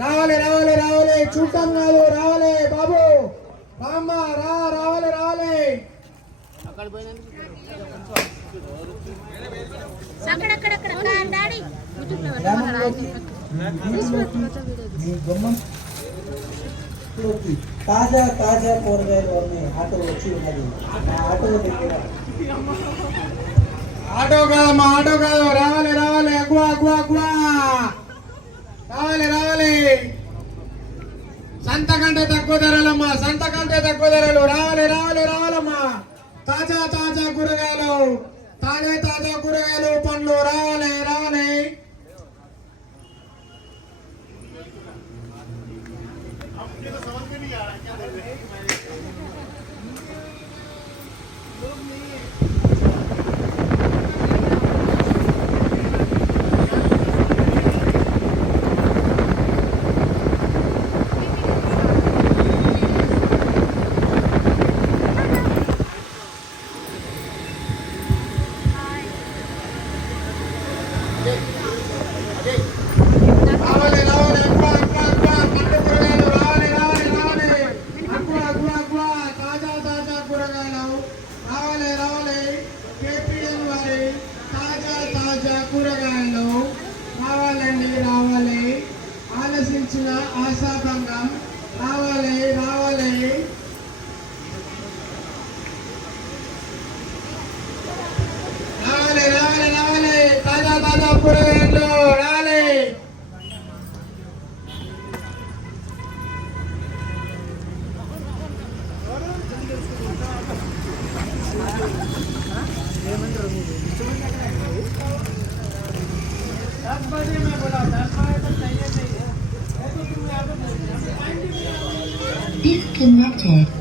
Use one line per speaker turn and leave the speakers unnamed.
రావాలి రావాలి రావాలి. చూడటం కాదు రావాలి. బాబు బామ్మ రా రావాలి రావాలి.
తాజా తాజా కూరగాయలు ఉన్నాయి ఆటో వచ్చి ఉన్నది. ఆటో దగ్గర
ఆటో కాదమ్మా ఆటో కాదు. రావాలి రావాలి. అగ్వా అగ్వా అగ్వా. రావాలి రావాలి. సంత కంటే తక్కువ ధరలమ్మా సంత కంటే తక్కువ ధరలు. రావాలి రావాలి రావాలమ్మా. తాజా తాజా కూరగాయలు తాజా తాజా కూరగాయలు పండ్లు రావాలి రావాలి. రావాలి రావాలి అగ్వా అగ్వా అగ్వా పండు కూరగాయలు రావాలి రావాలి రావాలి అగ్వా అగ్వా అగ్వా తాజా తాజా కూరగాయలు రావాలి రావాలి కేపీఎన్ వారి తాజా తాజా కూరగాయలు రావాలండి రావాలి ఆలసించిన ఆశాభంగం రావాలి రావాలి. రావాలి రావాలి రావాలి. తాజా తాజా కూరగాయలు రావాలి.
connected.